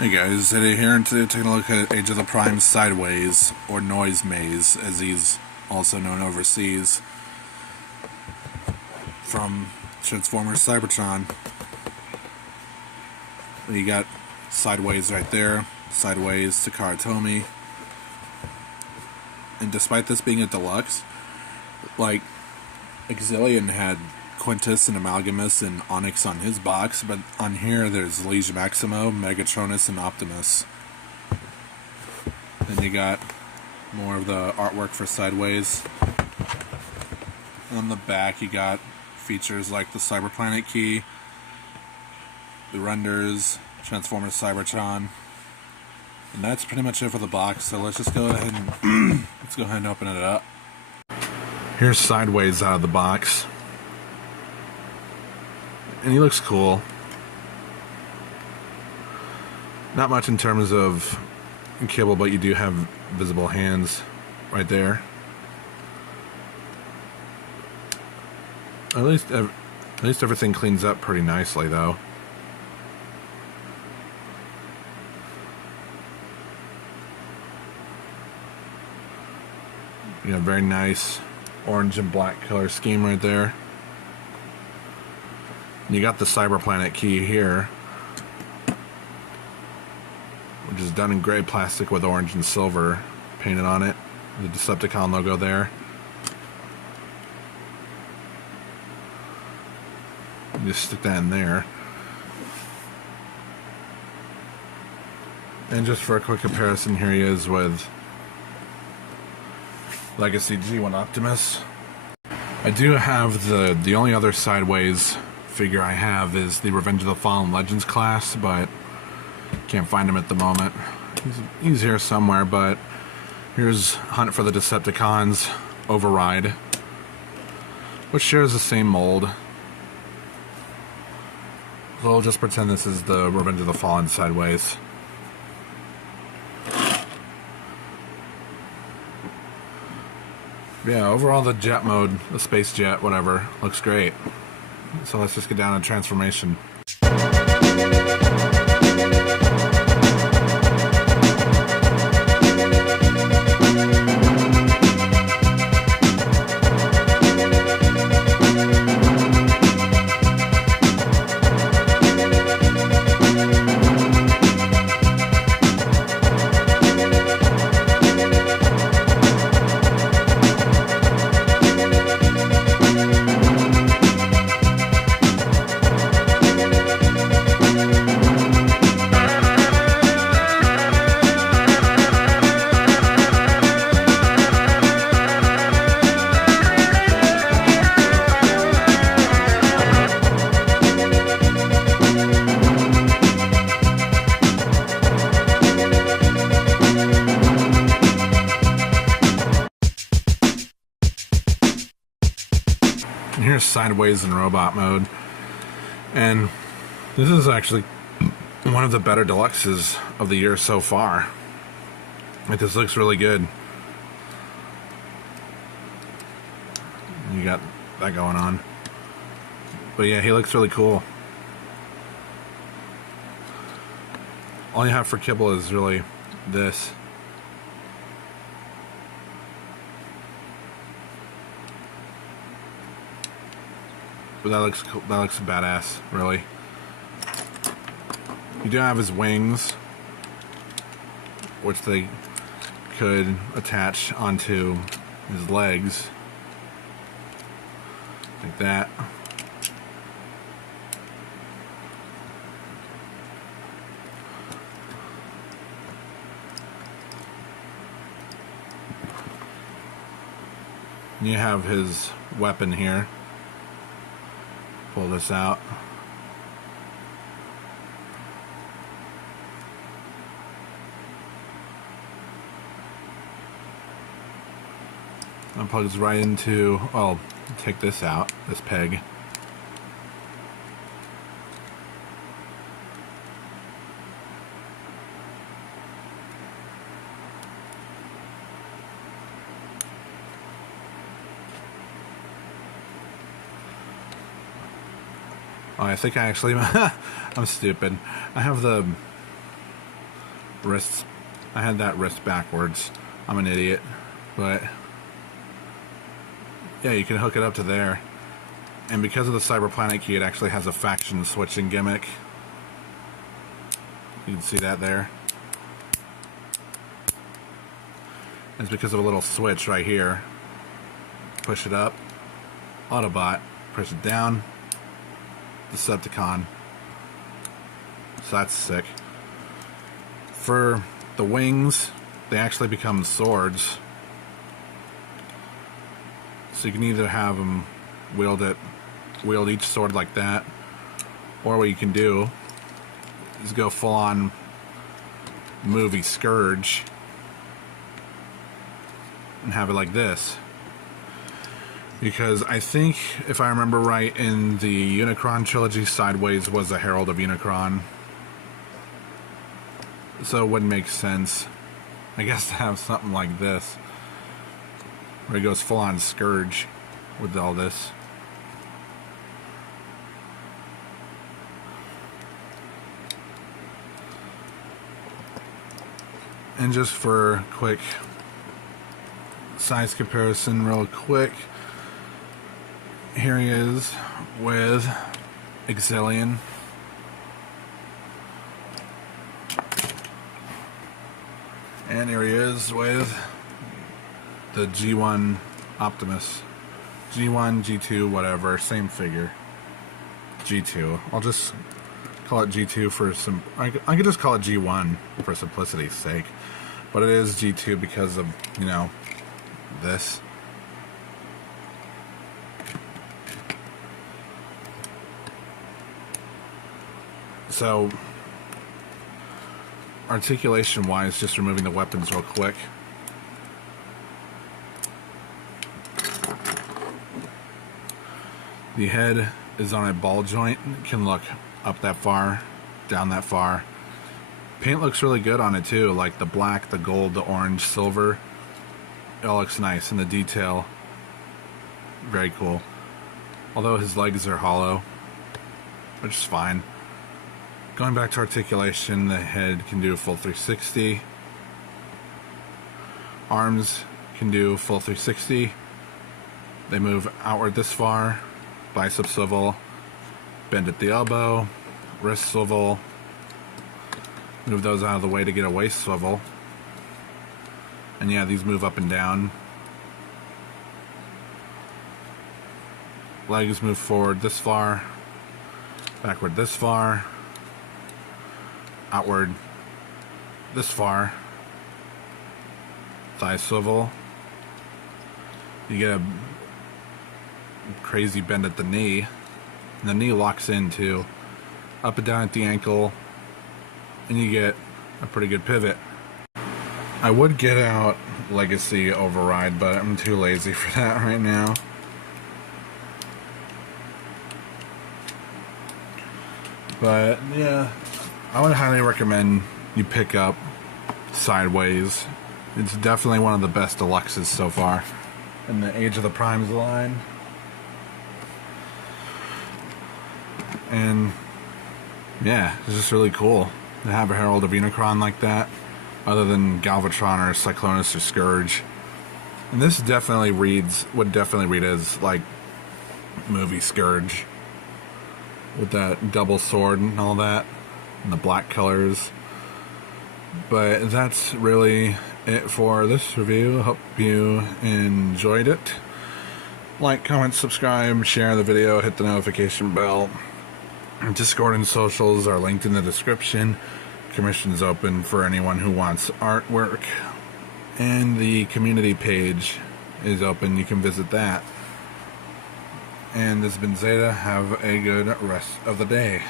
Hey guys, today here and today taking a look at Age of the Prime Sideways, or Noise Maze, as he's also known overseas, from Transformers Cybertron. You got Sideways right there, Sideways, Takara Tomy. And despite this being a deluxe, like, Exilian had Quintus and Amalgamus and Onyx on his box, but on here there's Liege Maximo, Megatronus, and Optimus. Then you got more of the artwork for Sideways. On the back you got features like the Cyberplanet key, the renders, Transformers Cybertron, and that's pretty much it for the box. So let's just go ahead and open it up. Here's Sideways out of the box. And he looks cool. Not much in terms of cable, but you do have visible hands right there. At least everything cleans up pretty nicely, though. You have a very nice orange and black color scheme right there. You got the Cyberplanet key here, which is done in gray plastic with orange and silver painted on it. The Decepticon logo there. You just stick that in there. And just for a quick comparison, here he is with Legacy G1 Optimus. I do have the only other Sideways figure I have is the Revenge of the Fallen Legends class, but can't find him at the moment. He's here somewhere, but here's Hunt for the Decepticons Override, which shares the same mold. So we'll just pretend this is the Revenge of the Fallen Sideways. Yeah, overall the jet mode, the space jet, whatever, looks great. So let's just get down to transformation. And here's Sideways in robot mode, and this is actually one of the better deluxes of the year so far. Like, this looks really good. You got that going on, but yeah, he looks really cool. All you have for kibble is really this. But that looks cool. That looks badass, really. You do have his wings, which they could attach onto his legs, like that. And you have his weapon here. Pull this out. And plugs right into, oh, take this out, this peg. Oh, I think I actually, I'm stupid. I have the wrists. I had that wrist backwards. I'm an idiot. But yeah, you can hook it up to there. And because of the Cyberplanet key, it actually has a faction switching gimmick. You can see that there. It's because of a little switch right here. Push it up, Autobot. Push it down, Decepticon. So that's sick. For the wings, they actually become swords. So you can either have them wield each sword like that, or what you can do is go full on movie Scourge and have it like this. Because I think, if I remember right, in the Unicron trilogy, Sideways was a Herald of Unicron. So it wouldn't make sense, I guess, to have something like this, where he goes full on Scourge with all this. And just for quick size comparison real quick, here he is with Exilian. And here he is with the G1 Optimus. G1, G2, whatever, same figure. G2. I'll just call it G2 for some... I could just call it G1 for simplicity's sake. But it is G2 because of, you know, this. So, articulation-wise, just removing the weapons real quick. The head is on a ball joint. It can look up that far, down that far. Paint looks really good on it too, like the black, the gold, the orange, silver. It all looks nice, and the detail, very cool. Although his legs are hollow, which is fine. Going back to articulation, the head can do a full 360. Arms can do full 360. They move outward this far. Bicep swivel. Bend at the elbow. Wrist swivel. Move those out of the way to get a waist swivel. And yeah, these move up and down. Legs move forward this far. Backward this far. Outward this far. Thigh swivel. You get a crazy bend at the knee, and the knee locks in too. Up and down at the ankle, and you get a pretty good pivot. I would get out Legacy Override, but I'm too lazy for that right now. But yeah, I would highly recommend you pick up Sideways. It's definitely one of the best deluxes so far in the Age of the Primes line. And yeah, it's just really cool to have a Herald of Unicron like that, other than Galvatron or Cyclonus or Scourge. And this definitely would definitely read as like movie Scourge, with that double sword and all that, and the black colors. But that's really it for this review. I hope you enjoyed it. Like, comment, subscribe, share the video, hit the notification bell. Discord and socials are linked in the description. Commission's open for anyone who wants artwork. And the community page is open. You can visit that. And this has been Zeta. Have a good rest of the day.